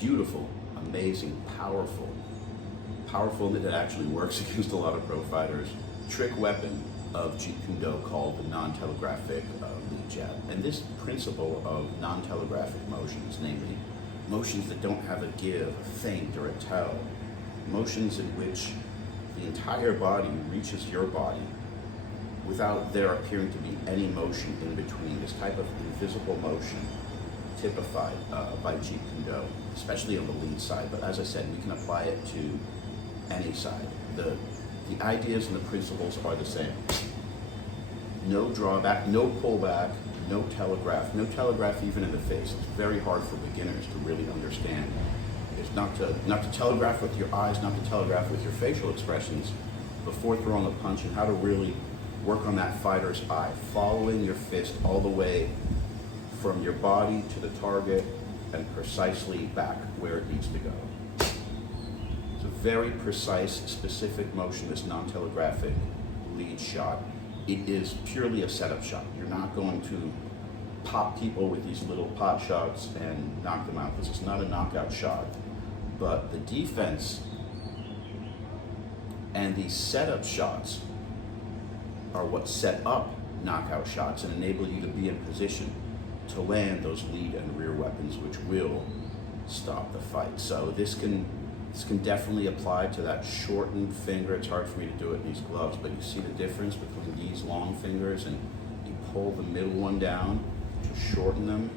beautiful, amazing, powerful that it actually works against a lot of pro fighters, trick weapon of Jeet Kune called the non-telegraphic lead jab. And this principle of non-telegraphic motions, namely motions that don't have a give, a feint, or a tell, motions in which the entire body reaches your body without there appearing to be any motion in between, this type of invisible motion typified by Jeet Kune, especially on the lead side. But as I said, we can apply it to any side. The ideas and the principles are the same. No drawback, no pullback, no telegraph even in the face. It's very hard for beginners to really understand. It's not to telegraph with your eyes, not to telegraph with your facial expressions before throwing a punch, and how to really work on that fighter's eye, following your fist all the way from your body to the target and precisely back where it needs to go. It's a very precise, specific motion, this non-telegraphic lead shot. It is purely a setup shot. You're not going to pop people with these little pot shots and knock them out. This is not a knockout shot. But the defense and the setup shots are what set up knockout shots and enable you to be in position to land those lead and rear weapons, which will stop the fight. So this can definitely apply to that shortened finger. It's hard for me to do it in these gloves, but you see the difference between these long fingers, and you pull the middle one down to shorten them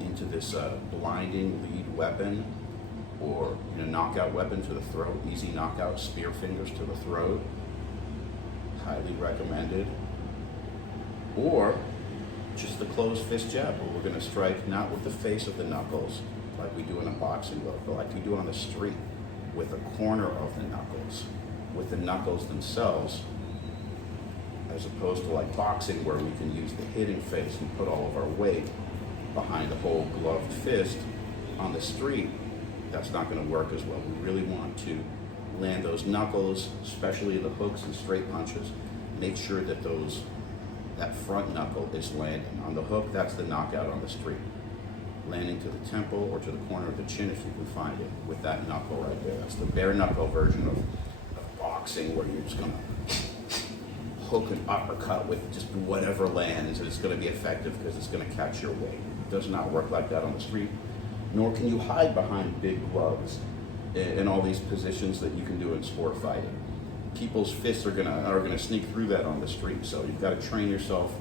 into this blinding lead weapon, or knockout weapon to the throat, easy knockout spear fingers to the throat. Highly recommended. Or just the closed fist jab, where we're going to strike not with the face of the knuckles like we do in a boxing glove, but like we do on the street, with the corner of the knuckles, with the knuckles themselves, as opposed to like boxing, where we can use the hitting face and put all of our weight behind the whole gloved fist. On the street, that's not going to work as well. We really want to land those knuckles, especially the hooks and straight punches. Make sure that that front knuckle is landing. On the hook, that's the knockout on the street. Landing to the temple or to the corner of the chin if you can find it, with that knuckle right there. That's the bare knuckle version of boxing, where you're just going to hook an uppercut with just whatever lands, and it's going to be effective because it's going to catch your weight. It does not work like that on the street, nor can you hide behind big gloves in all these positions that you can do in sport fighting. People's fists are gonna sneak through that on the street, so you've got to train yourself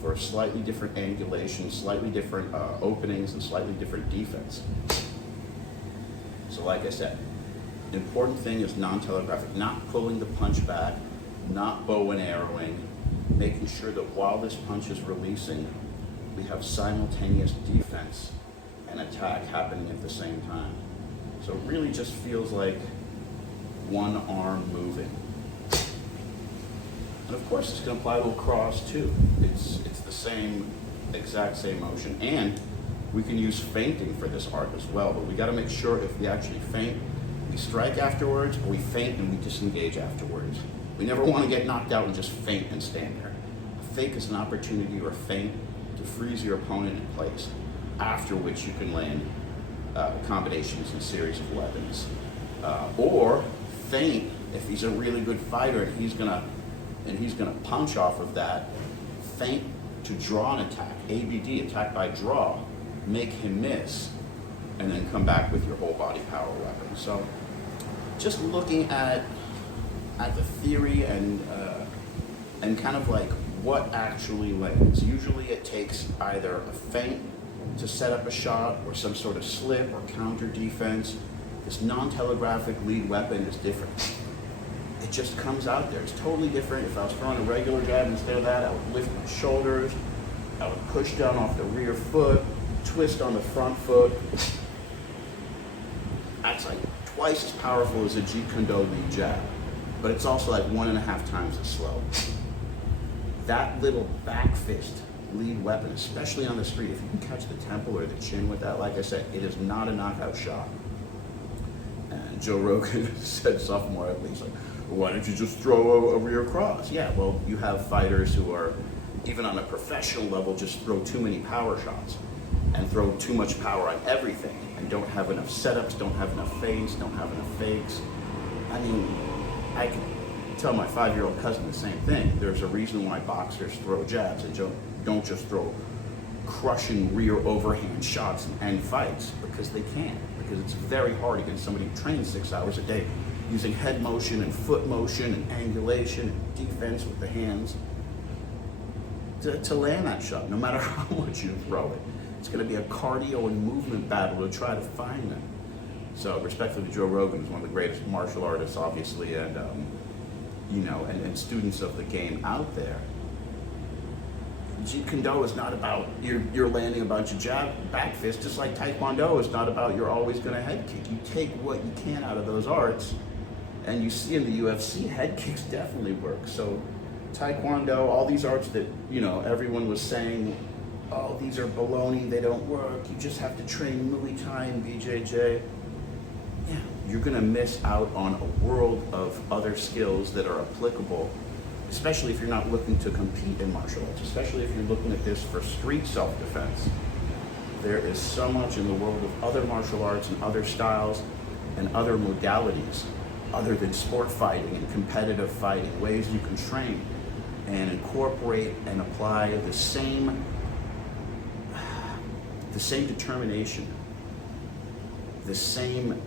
for slightly different angulation, slightly different openings, and slightly different defense. So like I said, important thing is non-telegraphic, not pulling the punch back, not bow and arrowing, making sure that while this punch is releasing, we have simultaneous defense and attack happening at the same time. So it really just feels like one arm moving. And of course, it's going to apply to a cross too. It's the exact same motion. And we can use feinting for this art as well, but we got to make sure if we actually feint, we strike afterwards, or we feint and we disengage afterwards. We never want to get knocked out and just feint and stand there. A fake is an opportunity, or a feint, to freeze your opponent in place, after which you can land combinations and series of weapons. Or feint, if he's a really good fighter and he's gonna punch off of that, feint to draw an attack, ABD, attack by draw, make him miss, and then come back with your whole body power weapon. So just looking at the theory and kind of like what actually lands. Usually it takes either a feint to set up a shot, or some sort of slip or counter defense. This non-telegraphic lead weapon is different. It just comes out there. It's totally different. If I was throwing a regular jab instead of that, I would lift my shoulders, I would push down off the rear foot, twist on the front foot. That's like twice as powerful as a Jeet Kune lead jab, but it's also like 1.5 times as slow. That little back fist lead weapon, especially on the street, if you can catch the temple or the chin with that, like I said, it is not a knockout shot. And Joe Rogan said sophomore at least, like, why don't you just throw a rear cross? Yeah, well, you have fighters who are even on a professional level, just throw too many power shots and throw too much power on everything and don't have enough setups, don't have enough feints, don't have enough fakes. I mean, I can tell my 5-year-old cousin the same thing. There's a reason why boxers throw jabs and don't just throw crushing rear overhand shots and end fights, because they can't. Because it's very hard against somebody who trains 6 hours a day using head motion and foot motion and angulation and defense with the hands to land that shot, no matter how much you throw it. It's going to be a cardio and movement battle to try to find them. So respectfully to Joe Rogan, who's one of the greatest martial artists, obviously, and and students of the game out there. Jeet Kune is not about you're landing a bunch of jab, back fists, just like Taekwondo is not about you're always going to head kick. You take what you can out of those arts, and you see in the UFC, head kicks definitely work. So Taekwondo, all these arts that, everyone was saying, oh, these are baloney, they don't work, you just have to train Muay Thai and BJJ. Yeah, you're gonna miss out on a world of other skills that are applicable, especially if you're not looking to compete in martial arts, especially if you're looking at this for street self-defense. There is so much in the world of other martial arts and other styles and other modalities other than sport fighting and competitive fighting, ways you can train and incorporate and apply the same determination, the same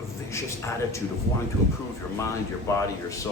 vicious attitude of wanting to improve your mind, your body, your soul.